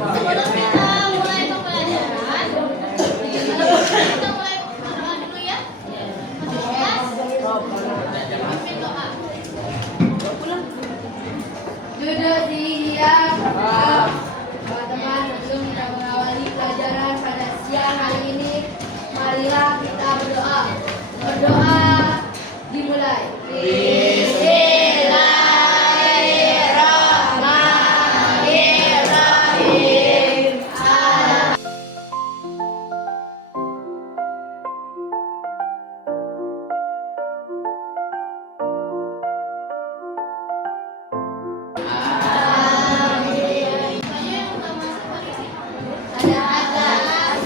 Sebelum kita mulai pembelajaran, kita mulai berdoa dulu ya. Pimpin doa. Duduk siap. Teman-teman, sebelum kita mengawali pelajaran pada siang hari ini, marilah kita berdoa. Berdoa dimulai. Bismillahirrahmanirrahim.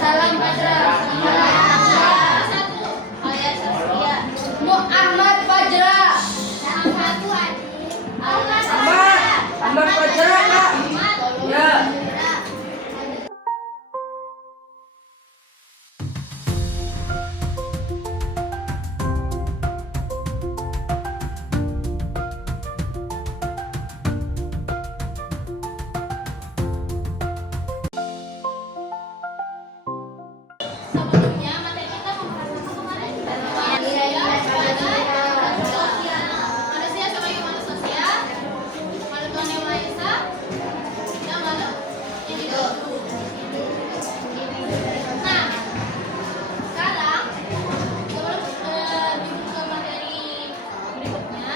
Salam Fajra. Satu, ayat Sofia. Muhammad Fajra. Yang satu adik. Ahmad Fajra, Kak. Ya. Sebelumnya materi kita membahas apa kemarin? Manusia sebagai makhluk sosial, makhluk Tuhan Yang Maha Esa, dan makhluk yang hidup. Nah, sekarang sebelum dibuka ke materi berikutnya,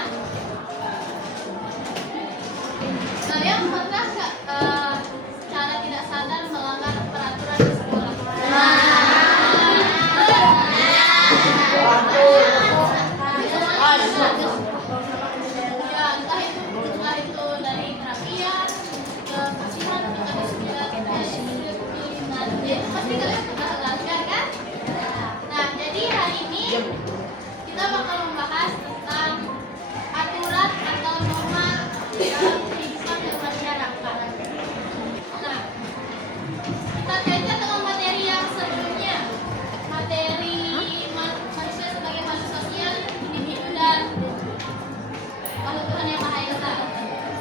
kalian pernah nggak secara tidak sadar melanggar peraturan di sekolah? Ya, entah itu dari terapian, ke kasihan, ke kedisiplinan. Jadi pasti kalian pernah melanggar kan? Nah, jadi hari ini kita bakal membahas tentang aturan atau norma dalam kehidupan bermasyarakat. Nah, kita kaitkan dengan materi yang sebelumnya, materi manusia sebagai makhluk sosial, individu dan makhluk Tuhan Yang Maha Esa.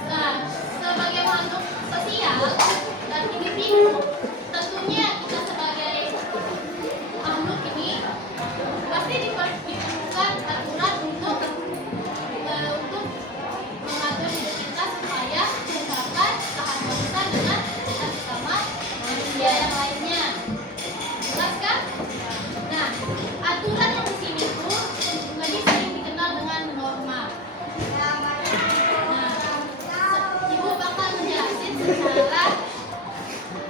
Nah, sebagai makhluk sosial dan individu, tentunya kita sebagai makhluk ini pasti diperlukan aturan untuk mengatur hidup kita supaya menciptakan keharmonisan dengan sesama manusia yang lainnya. Jelas kan? Nah, aturan yang di sini tuh lagi sering dikenal dengan norma. Nah, Ibu bakal menjelaskan secara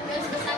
garis besar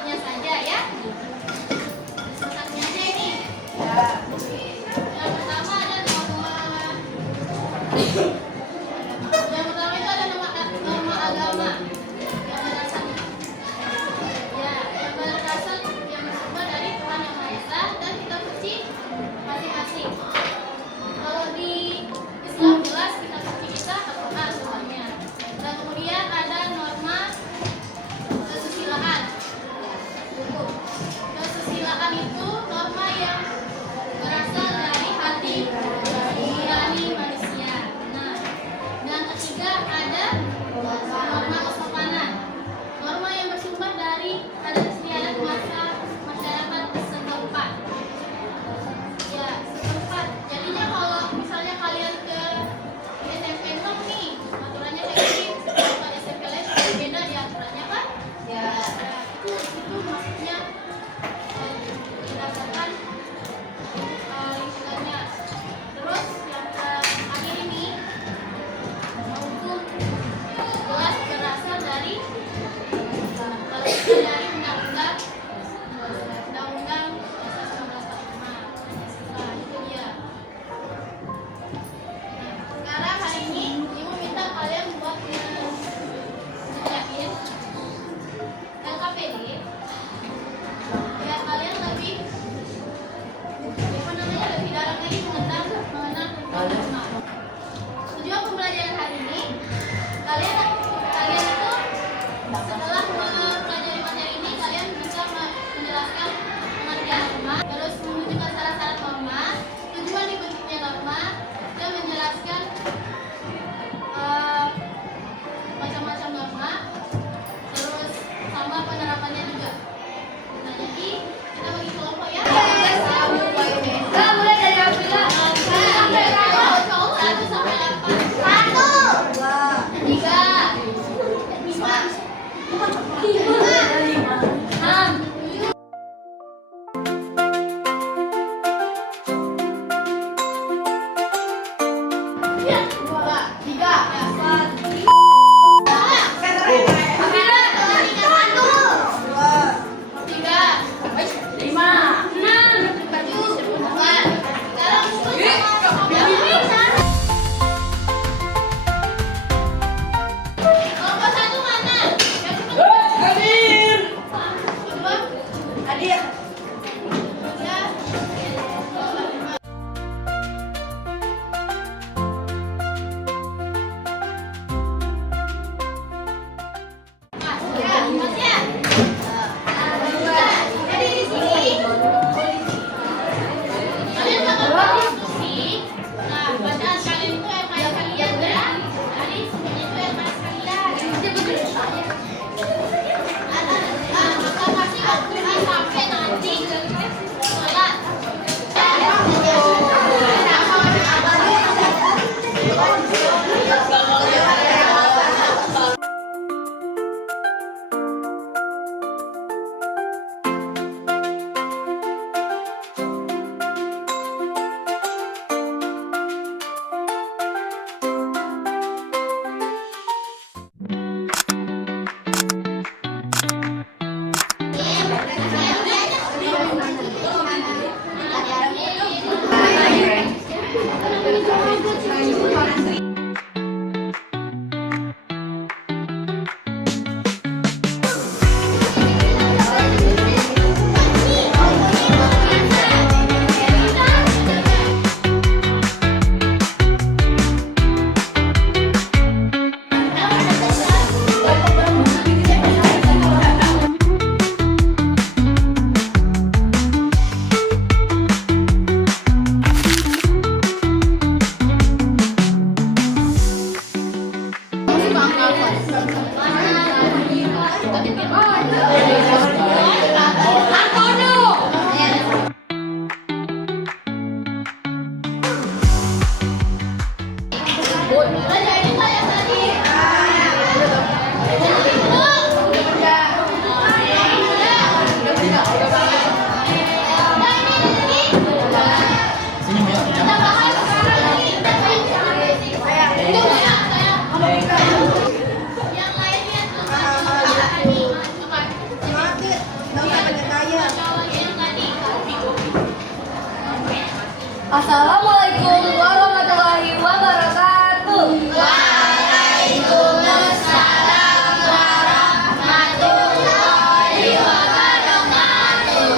Assalamualaikum warahmatullahi wabarakatuh. Waalaikumsalam warahmatullahi wabarakatuh.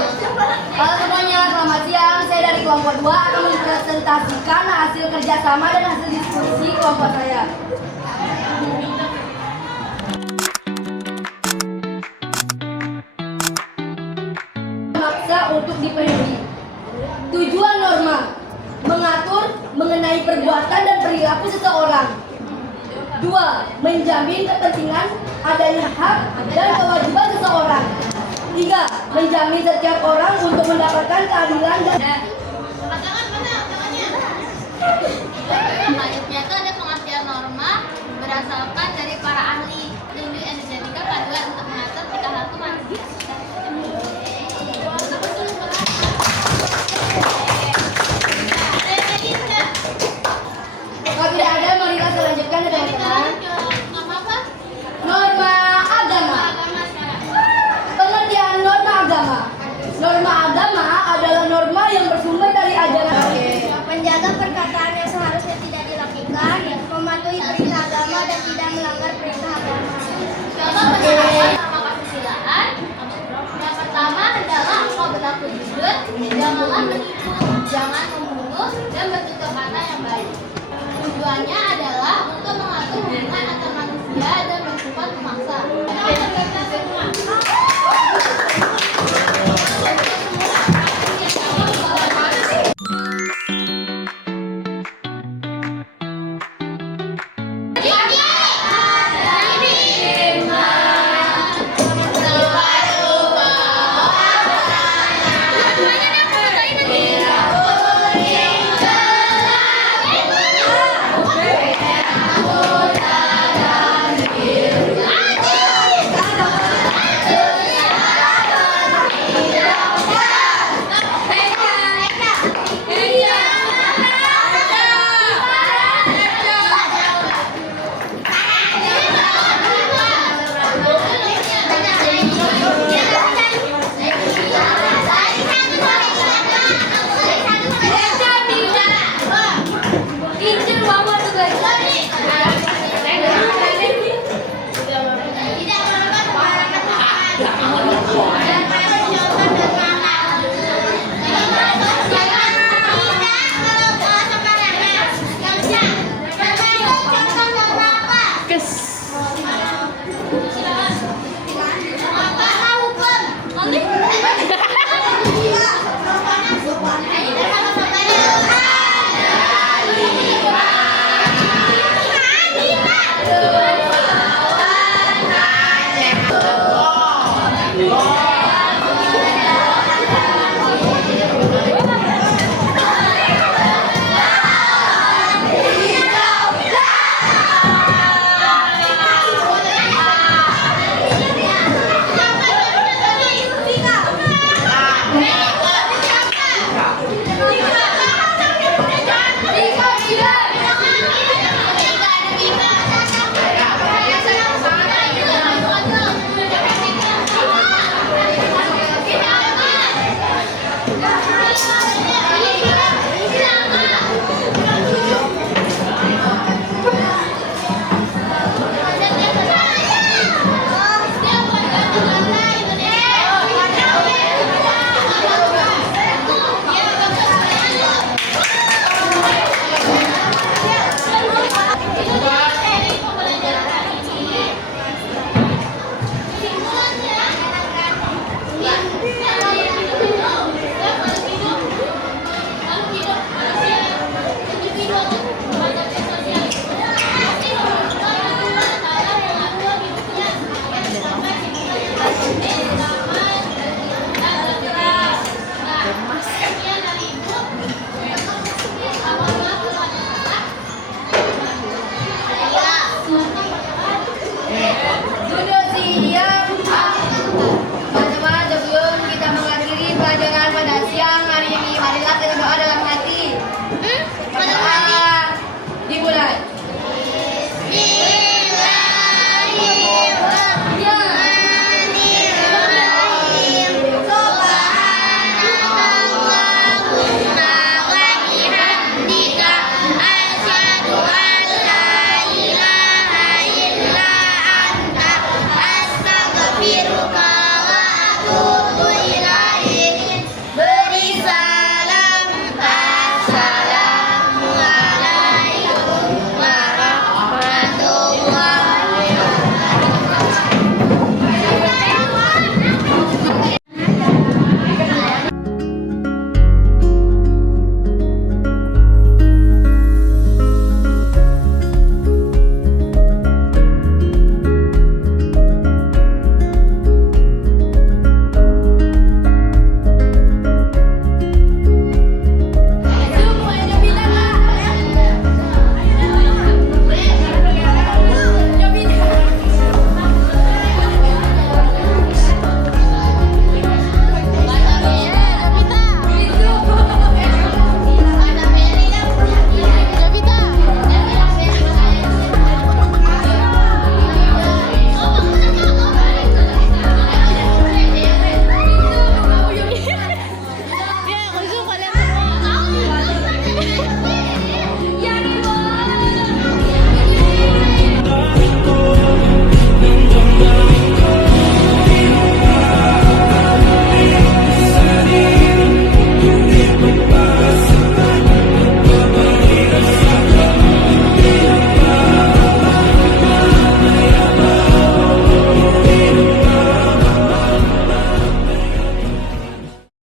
Halo semuanya, selamat siang. Saya dari kelompok 2 akan mempresentasikan hasil kerjasama dan hasil diskusi kelompok saya. Maksa untuk dipenuhi. Tujuan norma mengatur mengenai perbuatan dan perilaku seseorang. 2. Menjamin kepentingan adanya hak dan kewajiban seseorang. 3. Menjamin setiap orang untuk mendapatkan keadilan dan Selanjutnya itu ada pengertian norma berdasarkan dari para ahli ilmu energetika panduan untuk mengatur tingkah laku manusia. kalau tidak ada, mari kita selanjutkan ya teman-teman. Norma agama. Pengertian norma agama. Norma agama adalah norma yang bersumber dari ajaran. Menjaga perkataan yang seharusnya tidak dilakukan, mematuhi perintah agama dan tidak melanggar perintah agama. Contoh penerapan norma kesusilaan. Yang pertama adalah engkau berlaku jujur, janganlah menipu, jangan membunuh, dan bertutur kata yang baik. Tujuannya adalah untuk mengatur hubungan antar manusia dan bersifat memaksa. Judul